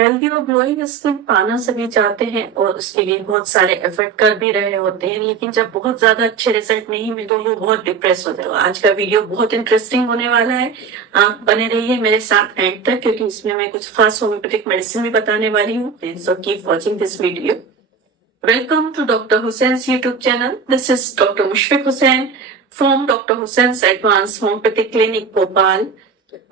Healthy और glowing skin पाना सभी चाहते हैं और उसके लिए बहुत सारे एफर्ट कर भी रहे होते हैं, लेकिन जब बहुत ज्यादा अच्छे रिजल्ट नहीं मिले तो वो बहुत डिप्रेस होते हैं। तो आज का वीडियो बहुत इंटरेस्टिंग होने वाला है, आप बने रहिए मेरे साथ एंड तक, क्योंकि इसमें मैं कुछ खास होम्योपैथिक मेडिसिन भी बताने वाली हूँ। So keep watching this video. Welcome to doctor Hussain's YouTube channel. This is doctor Mushfiq Hussain from doctor Hussain's advance homeopathic clinic Bhopal.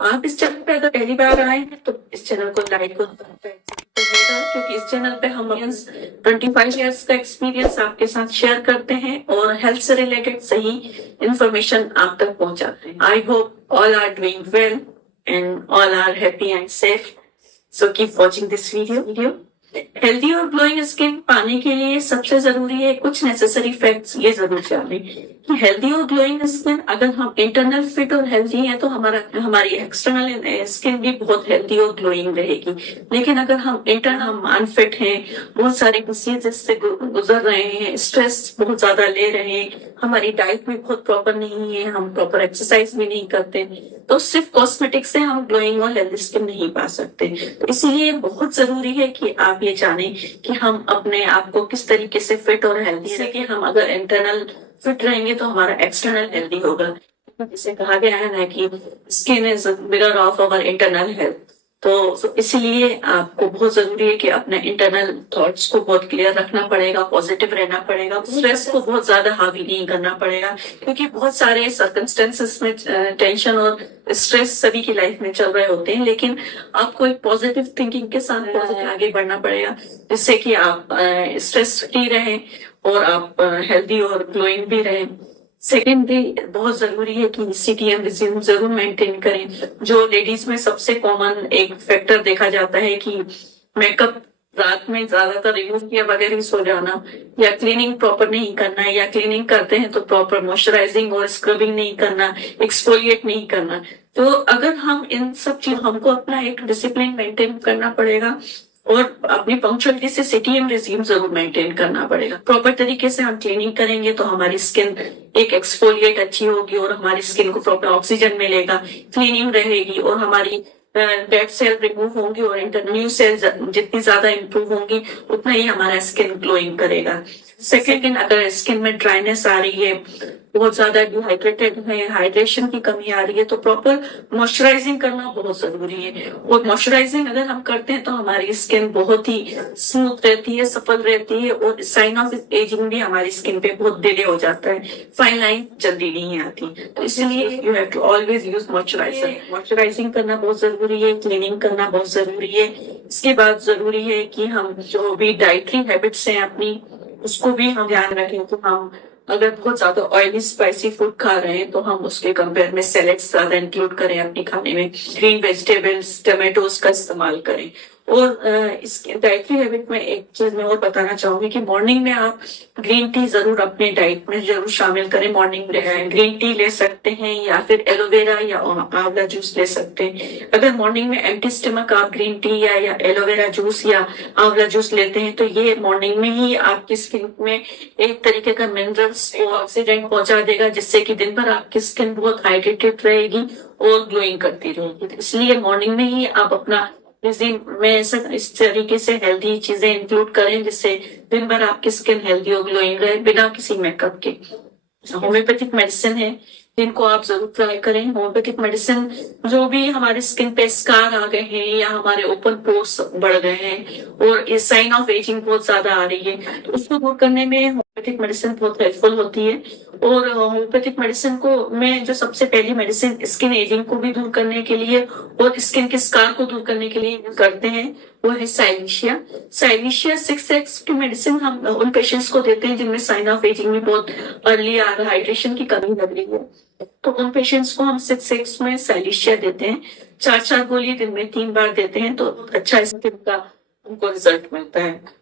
आप इस चैनल पे अगर पहली बार आए हैं तो इस चैनल को लाइक और करिएगा, क्योंकि इस चैनल पे हम 25 इयर्स का एक्सपीरियंस आपके साथ शेयर करते हैं और हेल्थ से रिलेटेड सही इंफॉर्मेशन आप तक पहुंचाते हैं। I hope all are doing well and all are happy and safe. So keep watching this video. Healthy और ग्लोइंग स्किन पाने के लिए सबसे जरूरी है कुछ नेसेसरी फैक्ट्स ये जरूर जानें कि हेल्दी और ग्लोइंग स्किन, अगर हम इंटरनल फिट और हेल्दी हैं तो हमारी एक्सटर्नल स्किन भी बहुत हेल्दी और ग्लोइंग रहेगी। लेकिन अगर हम इंटरनल अनफिट हैं, बहुत सारी डिसीजेस से गुजर रहे हैं, स्ट्रेस बहुत ज्यादा ले रहे हैं, हमारी डाइट भी बहुत प्रॉपर नहीं है, हम प्रॉपर एक्सरसाइज भी नहीं करते, तो सिर्फ कॉस्मेटिक से हम ग्लोइंग और हेल्दी स्किन नहीं पा सकते। तो इसीलिए बहुत जरूरी है कि आप ये जानें कि हम अपने आप को किस तरीके से फिट और हेल्दी है, कि हम अगर इंटरनल फिट रहेंगे तो हमारा एक्सटर्नल हेल्दी होगा। जिसे कहा गया है ना कि skin is mirror of our internal health. तो इसीलिए आपको बहुत जरूरी है कि अपने इंटरनल थॉट्स को बहुत क्लियर रखना पड़ेगा, पॉजिटिव रहना पड़ेगा, स्ट्रेस को बहुत ज्यादा हावी नहीं करना पड़ेगा, क्योंकि बहुत सारे सर्कमस्टेंसेस में टेंशन और स्ट्रेस सभी की लाइफ में चल रहे होते हैं। लेकिन आपको एक पॉजिटिव थिंकिंग के साथ आगे बढ़ना पड़ेगा, जिससे कि आप स्ट्रेस फ्री रहें और आप हेल्दी और ग्लोइंग भी रहें। सेकेंडली बहुत जरूरी है कि CTM रिज्यूम जरूर मेंटेन करें। जो लेडीज में सबसे कॉमन एक फैक्टर देखा जाता है कि मेकअप रात में ज्यादातर रिमूव किया बगैर ही सो जाना, या क्लीनिंग प्रॉपर नहीं करना, या क्लीनिंग करते हैं तो प्रॉपर मॉइस्चराइजिंग और स्क्रबिंग नहीं करना, एक्सफोलिएट नहीं करना। तो अगर हम इन सब चीज, हमको अपना एक डिसिप्लिन मेंटेन करना पड़ेगा और अपनी पंक्चुअलिटी से CTM रिजीम जरूर मेंटेन करना पड़ेगा। प्रॉपर तरीके से हम क्लीनिंग करेंगे तो हमारी स्किन एक एक्सफोलिएट अच्छी होगी और हमारी स्किन को प्रॉपर ऑक्सीजन मिलेगा, क्लीनिंग रहेगी और हमारी डेड सेल रिमूव होंगी और न्यू सेल जितनी ज्यादा इंप्रूव होंगी उतना ही हमारा स्किन ग्लोइंग करेगा। सेकेंड, अगर स्किन में ड्राइनेस आ रही है, बहुत ज्यादा डिहाइड्रेटेड है, हाइड्रेशन की कमी आ रही है, तो प्रॉपर मॉइस्चराइजिंग करना बहुत जरूरी है। और मॉइस्चराइजिंग अगर हम करते हैं तो हमारी स्किन बहुत ही स्मूथ रहती है, सफल रहती है और साइन ऑफ एजिंग भी हमारी स्किन पे बहुत डिले हो जाता है, फाइन लाइन जल्दी नहीं आती। तो इसलिए you have to always use moisturizer. Moisturizing करना बहुत जरूरी है, क्लीनिंग करना बहुत जरूरी है। इसके बाद जरूरी है कि हम जो भी डाइटरी हैबिट्स हैं अपनी, उसको भी हम ध्यान रखें। तो हम अगर बहुत ज्यादा ऑयली स्पाइसी फूड खा रहे हैं तो हम उसके कंपेयर में सैलेड्स ज्यादा इंक्लूड करें अपने खाने में, ग्रीन वेजिटेबल्स, टमाटोज का इस्तेमाल करें। और इसके डाइटरी हैबिट में एक चीज मैं और बताना चाहूंगी कि मॉर्निंग में आप ग्रीन टी जरूर अपने डाइट में जरूर शामिल करें। मॉर्निंग में ग्रीन टी ले सकते हैं या फिर एलोवेरा या आंवला जूस ले सकते हैं। अगर मॉर्निंग में एम्प्टी स्टमक आप ग्रीन टी या एलोवेरा जूस या आंवला जूस लेते हैं तो ये मॉर्निंग में ही आपकी स्किन में एक तरीके का मिनरल्स और ऑक्सीडेंट पहुंचा देगा, जिससे कि दिन भर आपकी स्किन बहुत हाइड्रेटेड रहेगी और ग्लोइंग करती रहेगी। इसलिए मॉर्निंग में ही आप अपना रिजीम में इस तरीके से हेल्दी चीजें इंक्लूड करें, जिससे दिन भर आपकी स्किन हेल्दी और ग्लोइंग रहे बिना किसी मेकअप के। होम्योपैथिक मेडिसिन है जिनको आप जरूर ट्राई करें। होम्योपैथिक मेडिसिन जो भी हमारे स्किन पे स्कार आ गए हैं या हमारे ओपन पोर्स बढ़ गए हैं और ये साइन ऑफ एजिंग बहुत ज्यादा आ रही है, तो उसको दूर करने में होम्योपैथिक मेडिसिन बहुत हेल्पफुल होती है। और होम्योपैथिक मेडिसिन को में जो सबसे पहली मेडिसिन स्किन एजिंग को भी दूर करने के लिए और स्किन के स्कार को दूर करने के लिए करते हैं वो है साइलिशिया। साइलिशिया 6X की मेडिसिन हम उन पेशेंट्स को देते हैं जिनमें साइन ऑफ एजिंग में बहुत अर्ली आ रहा है, हाइड्रेशन की कमी लग रही है, तो उन पेशेंट्स को हम 6X में साइलिशिया देते हैं। 4 गोली दिन में 3 बार देते हैं तो अच्छा स्किन का उनको रिजल्ट मिलता है।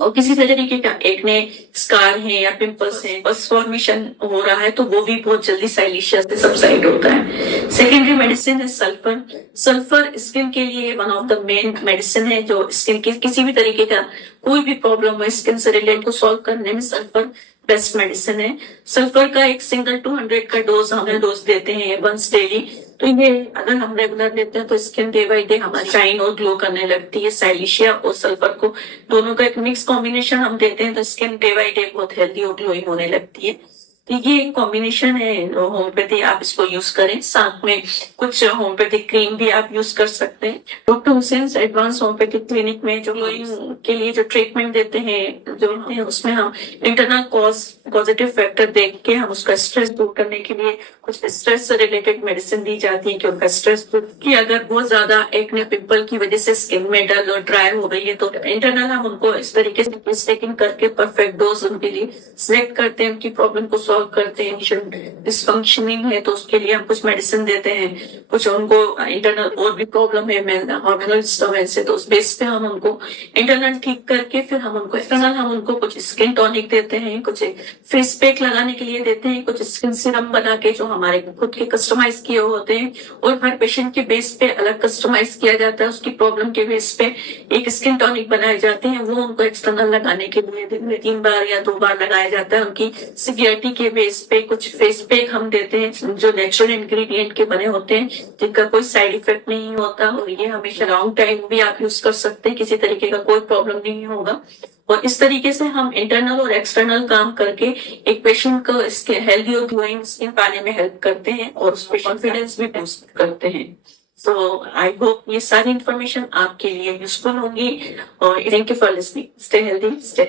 और किसी तरीके का एक्ने, स्कार है या पिंपल्स है, बस फॉर्मेशन हो रहा है, तो वो भी बहुत जल्दी साइलिशिया से सबसाइड होता है। सेकेंडरी मेडिसिन है सल्फर। सल्फर स्किन के लिए one of the main medicine है, जो स्किन के किसी भी तरीके का कोई भी प्रॉब्लम है स्किन से रिलेटेड को सॉल्व करने में सल्फर बेस्ट मेडिसिन है। सल्फर का एक सिंगल 200 का डोज हम डोज देते हैं वंस डेली, तो ये अगर हम रेगुलर लेते हैं तो स्किन डे बाई डे हमारी शाइन और ग्लो करने लगती है। साइलिशिया और सल्फर को दोनों का एक मिक्स कॉम्बिनेशन हम देते हैं तो स्किन डे बाई डे बहुत हेल्दी और ग्लोइंग होने लगती है। तो ये एक कॉम्बिनेशन है होम्योपैथी, आप इसको यूज करें। साथ में कुछ होम्योपैथिक क्रीम भी आप यूज कर सकते हैं। Doctor Hussain advance homeopathic clinic में जो ग्लोइंग के लिए जो ट्रीटमेंट देते हैं जो होते हैं उसमें हम इंटरनल पॉजिटिव फैक्टर देख के हम उसका स्ट्रेस दूर करने के लिए कुछ स्ट्रेस से रिलेटेड मेडिसिन दी जाती है कि उनका स्ट्रेस की अगर बहुत ज्यादा एक्ने पिंपल की वजह से स्किन में डल और ड्राई हो गई है तो इंटरनल हम उनको इस तरीके से स्टेकिंग करके परफेक्ट डोज उनके लिए सिलेक्ट करते हैं, उनकी प्रॉब्लम को सॉल्व करते हैं। डिसफंक्शनिंग है तो उसके लिए हम कुछ मेडिसिन देते हैं। कुछ उनको इंटरनल और भी प्रॉब्लम है हार्मोनल डिस्टर्बेंस है तो उस बेस पे हम उनको इंटरनल ठीक करके फिर हम उनको एक्सटर्नल हम उनको कुछ स्किन टॉनिक देते हैं, कुछ फेस पैक लगाने के लिए देते हैं, कुछ स्किन सीरम बना के जो हमारे खुद के कस्टमाइज किए होते हैं और हर पेशेंट के बेस पे अलग कस्टमाइज किया जाता है। उसकी प्रॉब्लम के बेस पे एक स्किन टॉनिक बनाए जाते हैं, वो उनको एक्सटर्नल लगाने के लिए दिन में 3 बार या 2 बार लगाया जाता है। उनकी सिवियरिटी के बेस पे कुछ फेस पैक हम देते हैं जो नेचुरल इंग्रेडिएंट के बने होते हैं जिनका कोई साइड इफेक्ट नहीं होता और ये हमेशा लॉन्ग टाइम भी आप यूज कर सकते हैं, किसी तरीके का कोई प्रॉब्लम नहीं होगा। और इस तरीके से हम इंटरनल और एक्सटर्नल काम करके एक पेशेंट को इसके हेल्दी और ग्लोइंग स्किन पाने में हेल्प करते हैं और उस पर कॉन्फिडेंस भी बूस्ट करते हैं। सो आई होप ये सारी इन्फॉर्मेशन आपके लिए यूजफुल होंगी और thank you for listening. Stay healthy, stay